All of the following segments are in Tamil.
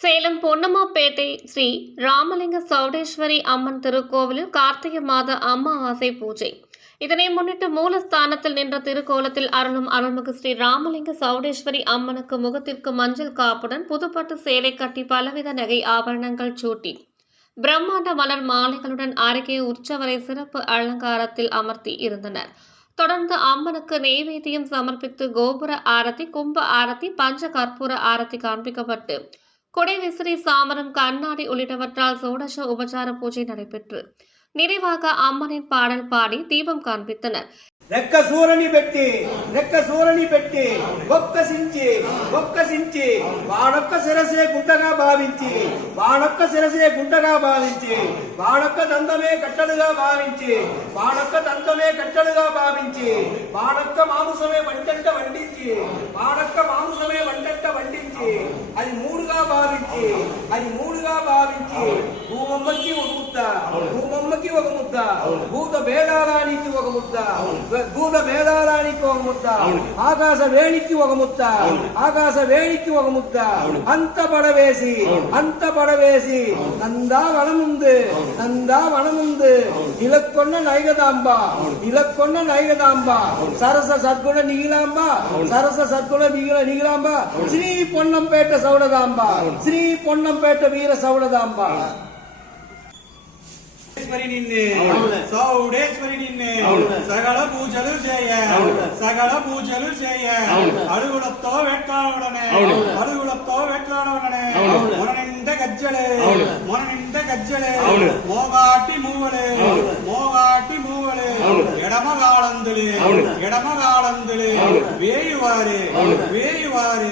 சேலம் பொன்னம்மாப்பேட்டை ஸ்ரீ ராமலிங்க சௌடேஸ்வரி அம்மன் திருக்கோவிலில் கார்த்திகை மாத அம்மாவாசை பூஜை. இதனை முன்னிட்டு மூலஸ்தானத்தில் நின்ற திருக்கோலத்தில் அருளும் அருள்மிகு ஸ்ரீ ராமலிங்க சௌடேஸ்வரி அம்மனுக்கு முகத்திற்கு மஞ்சள் காப்புடன் புதுப்பட்டு சேலை கட்டி பலவித நகை ஆபரணங்கள் சூட்டி. பிரம்மாண்ட மலர் மாலைகளுடன் அருகே உற்சவரை சிறப்பு அலங்காரத்தில் அமர்த்தி இருந்தனர். தொடர்ந்து அம்மனுக்கு நெய்வேத்தியம் சமர்ப்பித்து கோபுர ஆரத்தி கும்ப ஆரத்தி பஞ்ச கற்பூர ஆரத்தி காண்பிக்கப்பட்டு கொடை விசிறி சாமரம் கண்ணாடி உள்ளிட்டவற்றால் சோடச உபசார பூஜை நடைபெற்று நிறைவாக அம்மனின் பாடல் பாடி தீபம் காண்பித்தனர் రెక్క సూరని పెట్టి రెక్క సూరని పెట్టి ఒక్క సించి ఒక్క సించి వాడొక్క శిరసే గుంటగా భావించి వాడొక్క శిరసే గుంటగా భావించి వాడొక్క దంతమే కట్టడుగా భావించి వాడొక్క దంతమే కట్టడుగా భావించి వాడొక్క మాంసమే వంటంట వండించి వాడొక్క మాంసమే వంటంట వండించి అది మూడుగా భావించి అది మూడుగా భావించి భూమమ్మకి ఒక ముద్ద భూమమ్మకి ఒక ముద్ద భూత భేదాలానికి ఒక ముద్ద భూత భేదాలానికి ఒక ముద్ద ఆకాశ వేణికి ఒక ముద్ద ఆకాశ వేణికి ఒక ముద్ద అంత పడవేసి అంత పడవేసి నందా వనముందు నందా వనముందు ఇలక్కొన్న నైగదాంబ ఇలక్కొన్న నైగదాంబ సరస సద్గుణ నీలాంబ సరస సద్గుణ నీల నీలాంబ శ్రీ పొన్నంపేట సౌడదాంబ శ్రీ పొన్నంపేట వీర సౌడదాంబ సౌడేశ్వరి నిన్నే సౌడేశ్వరి నిన్నే సగల పూజలు చేయ సగల పూజలు చేయ అడుగులతో వెట్టాడనే అడుగులతో వెట్టాడనే మొన నిండ గజ్జలే మొన నిండ గజ్జలే మోగాటి இடமகாலந்தலு வேயுவாரு வேயுவாரு.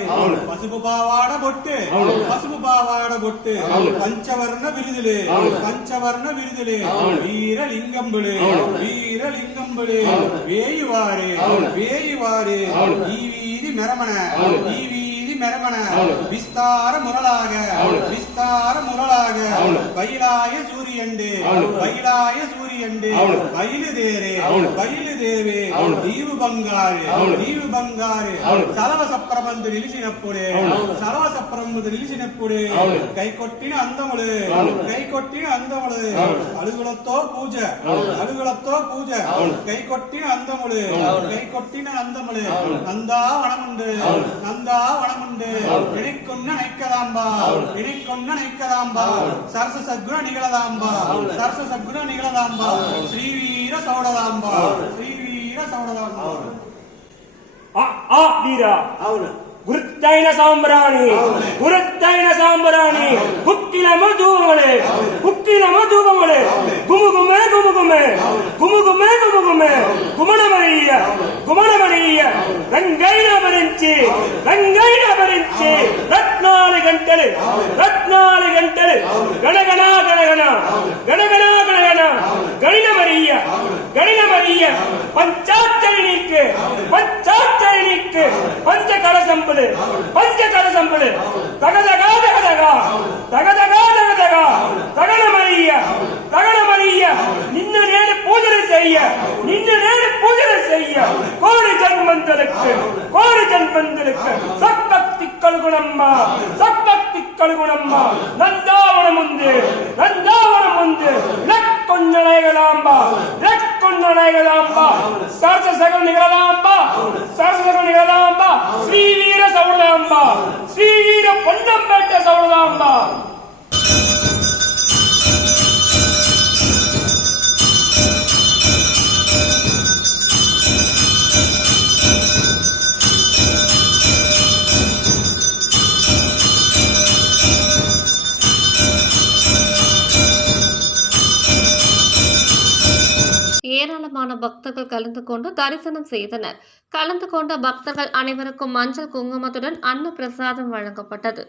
பசுப்பு பாவாட பொட்டு பசுப்பு பாவாட பொட்டு பஞ்சவர்ண விருதுலு பஞ்சவர்ண விருதுலு வீரலிங்கம்புலு வீரலிங்கம்புலு வேயுவாரு வேயுவாரு. ஈவீதி மெரமன ஈவீதி மெரமன விஸ்தார முரலாக விஸ்தார முரலாக பயிலாய சூரியண்டு பயிலாய சூரிய బయలాయ సూర్యండే బయలుదేరే బయలుదేవే నీవు బంగారే నీవు బంగారే సలవ సప్రబంధు నిలిచినప్పుడే సలవ సప్రబంధు నిలిచినప్పుడే కై కొట్టిన అందములు కై కొట్టిన అందములు అడుగులతో పూజ అడుగులతో పూజ కై కొట్టిన అందములు కై కొట్టిన అందములు నందా వనముండు నందా వనముండు ఇణికొన్న నైక్కదాంబ ఇణికొన్న నైక్కదాంబ సరస సద్గుణ నిగళదాంబ సరస సద్గుణ శ్రీ వీర సౌడదాంబ శ్రీ వీర సౌడదాంబ ఆ వీర అవును గురుత్తైన సాంబరాణి గురుత్తైన సాంబరాణి குக்கில மதுவங்களே குக்கில மதுவங்களே குமுகுமே குமுகுமே குமுகுமே குமுகுமே குமணமணிய குமணமணிய రంగైన భరించి రంగైన భరించి రత్నాలు గంటలు రత్నాలు గంటలు గణగణ గణగణ గణగణ கணிதமறிய பஞ்சாத்தரை நீக்கு பஞ்சாத்தரை நீக்கு பஞ்ச கலசம்பது பஞ்ச கலசம்பது தகதகா தகதகா தகதகா தகதகா. தகனமறிய தகனமறிய நின்று நேரு பூஜனை செய்ய நின்று நேரு பூஜனை செய்ய. கோடி ஜன்மந்தருக்கு கோடி ஜன்மந்தருக்கு சக்தி கல்குணம்மா சக்தி கல்குணம்மா. நந்தாவனம் உண்டு நந்தாவனம் உண்டு லக் கொஞ்சம் நாயகலாம்பா லக் నాయకదా అంబా సరస సగం నిగలదా అంబా సరస సగం నిగలదా అంబా శ్రీవీర సౌడదా అంబా శ్రీవీర పొన్నంపేట సౌడదా ஏராளமான பக்தர்கள் கலந்து கொண்டு தரிசனம் செய்தனர். கலந்து கொண்ட பக்தர்கள் அனைவருக்கும் மஞ்சள் குங்குமத்துடன் அன்ன பிரசாதம் வழங்கப்பட்டது.